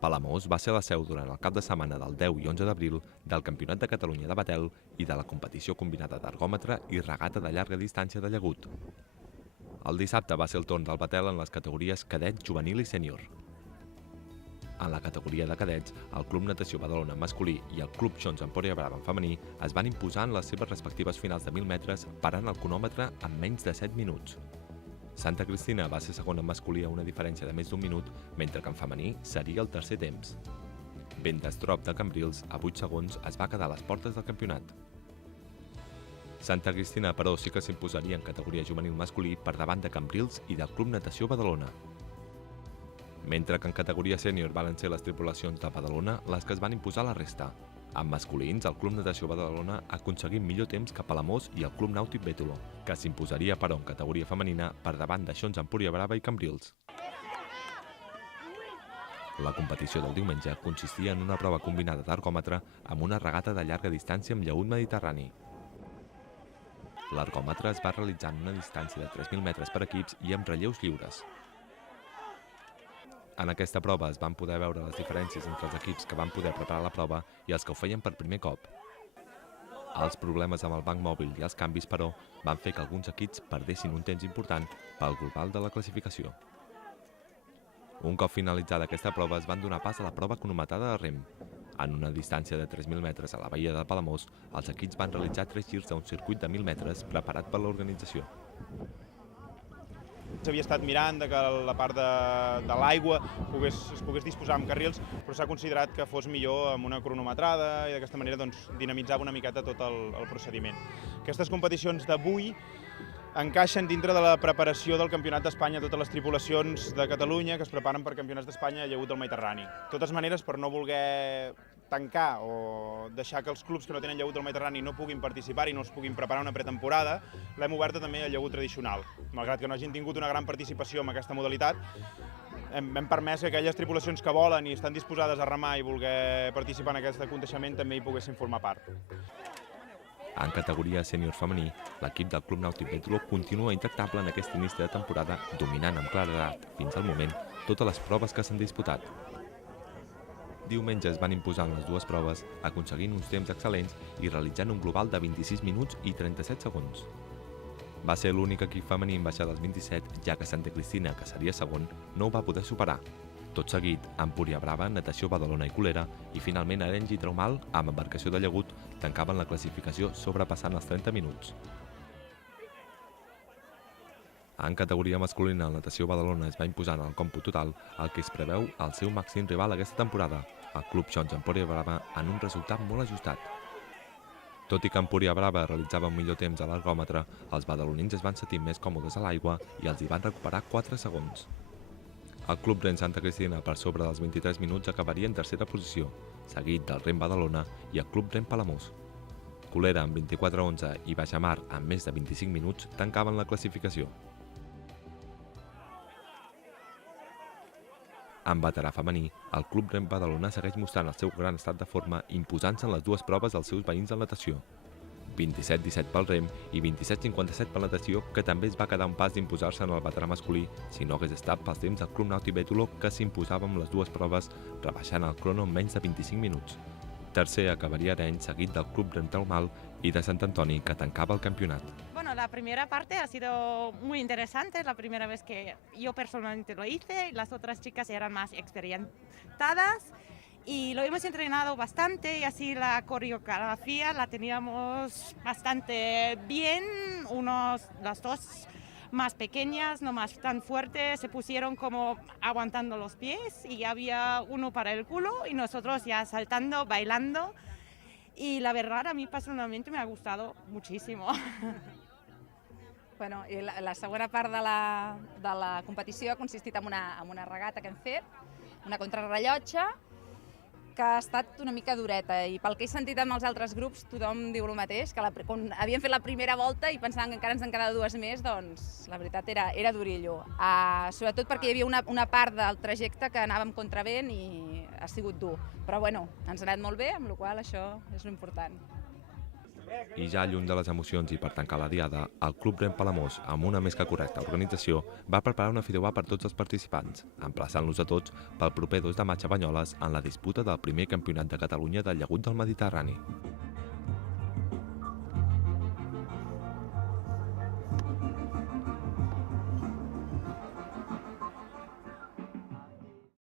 Palamós va ser la seu durant el cap de setmana del 10 i 11 d'abril del Campionat de Catalunya de Batel i de la competició combinada d'ergòmetre i regata de llarga distància de llagut. El dissabte va ser el torn del Batel en les categories cadet, juvenil i sènior. En la categoria de cadets, el Club Natació Badalona en masculí i el Club Xons Empòria Brava en femení es van imposar en les seves respectives finals de 1.000 metres parant el cronòmetre en menys de 7 minuts. Santa Cristina va ser segona en masculí a una diferència de més d'1 minut, mentre que en femení seria el tercer temps. Ventestrop de Cambrils, a 8 segons, es va quedar a les portes del campionat. Santa Cristina, però, sí que s'imposaria en categoria juvenil masculí per davant de Cambrils i del Club Natació Badalona. Mentre que en categoria sènior van ser les tripulacions de Badalona les que es van imposar la resta. En masculins, el Club Natació Badalona aconseguí millor temps que Palamós i el Club Nàutic Bétolo, que s'imposaria però en categoria femenina per davant de Xons Empúria Brava i Cambrils. La competició del diumenge consistia en una prova combinada d'ergòmetre amb una regata de llarga distància amb llagut mediterrani. L'ergòmetre es va realitzar en una distància de 3.000 metres per equips i amb relleus lliures. En aquesta prova es van poder veure les diferències entre els equips que van poder preparar la prova i els que ho feien per primer cop. Els problemes amb el banc mòbil i els canvis, però, van fer que alguns equips perdessin un temps important pel global de la classificació. Un cop finalitzada aquesta prova es van donar pas a la prova cronometrada de rem. En una distància de 3.000 metres a la baia de Palamós, els equips van realitzar 3 girs d'un circuit de 1.000 metres preparat per l'organització. S'havia estat mirant que la part de l'aigua es pogués disposar amb carrils, però s'ha considerat que fos millor amb una cronometrada i d'aquesta manera dinamitzava una miqueta tot el procediment. Aquestes competicions d'avui encaixen dintre de la preparació del Campionat d'Espanya a totes les tripulacions de Catalunya que es preparen per campionats d'Espanya a llagut del Mediterrani. De totes maneres, per no voler tancar o deixar que els clubs que no tenen llagut del Mediterrani no puguin participar i no es puguin preparar una pretemporada, l'hem oberta també a llagut tradicional. Malgrat que no hagin tingut una gran participació en aquesta modalitat, hem permès que aquelles tripulacions que volen i estan disposades a remar i voler participar en aquest aconteixement també hi poguessin formar part. En categoria sènior femení, l'equip del Club Nàutic Bétolo continua intactable en aquest inici de temporada, dominant amb claredat, fins al moment, totes les proves que s'han disputat. Diumenge es van imposar en les dues proves, aconseguint uns temps excel·lents i realitzant un global de 26 minuts i 37 segons. Va ser l'únic equip femení en baixar dels 27, ja que Santa Cristina, que seria segon, no ho va poder superar. Tot seguit, Empúria Brava, Natació Badalona i Colera i finalment Arenys i Traumal, amb embarcació de llagut, tancaven la classificació sobrepassant els 30 minuts. En categoria masculina, el Natació Badalona es va imposar en el còmput total, el que es preveu el seu màxim rival aquesta temporada, el Club Xons Empúria Brava, en un resultat molt ajustat. Tot i que Empúria Brava realitzava un millor temps a l'ergòmetre, els badalonins es van sentir més còmodes a l'aigua i els hi van recuperar 4 segons. El Club Rem Santa Cristina, per sobre dels 23 minuts, acabaria en tercera posició, seguit del Rem Badalona i el Club Rem Palamós. Colera, amb 24-11 i Baixamar, amb més de 25 minuts, tancaven la classificació. En veterà femení, el Club Rem Badalona segueix mostrant el seu gran estat de forma imposant-se en les dues proves dels seus veïns de natació. 27-17 pel rem i 27-57 per natació, que també es va quedar un pas d'imposar-se en el veterà masculí si no hagués estat pels temps del Club Nàutic Bétolo, que s'imposava amb les dues proves, rebaixant el crono en menys de 25 minuts. Tercer acabaria Arenys, seguit del Club Rem Traumal i de Sant Antoni, que tancava el campionat. Bueno, la primera parte ha sido muy interesante, la primera vez que yo personalmente lo hice, las otras chicas eran más experimentadas y lo hemos entrenado bastante y así la coreografía la teníamos bastante bien, las dos más pequeñas, no más tan fuertes, se pusieron como aguantando los pies y había uno para el culo y nosotros ya saltando, bailando y la verdad a mí personalmente me ha gustado muchísimo. Bueno, i la segona part de la competició ha consistit en una regata que hem fet, una contrarrellotge, que ha estat una mica dureta i pel que he sentit amb els altres grups tothom diu el mateix, que quan havíem fet la primera volta i pensàvem que encara ens en quedaven dues més, doncs la veritat era durillo. Sobretot perquè hi havia una part del trajecte que anàvem contra vent i ha sigut dur. Però bueno, ens ha anat molt bé, amb la qual cosa això és l'important. I ja lluny de les emocions i per tancar la diada, el Club Rem Palamós, amb una més que correcta organització, va preparar una fideuà per tots els participants, emplaçant-los a tots pel proper 2 de maig a Banyoles en la disputa del primer Campionat de Catalunya del Llagut del Mediterrani.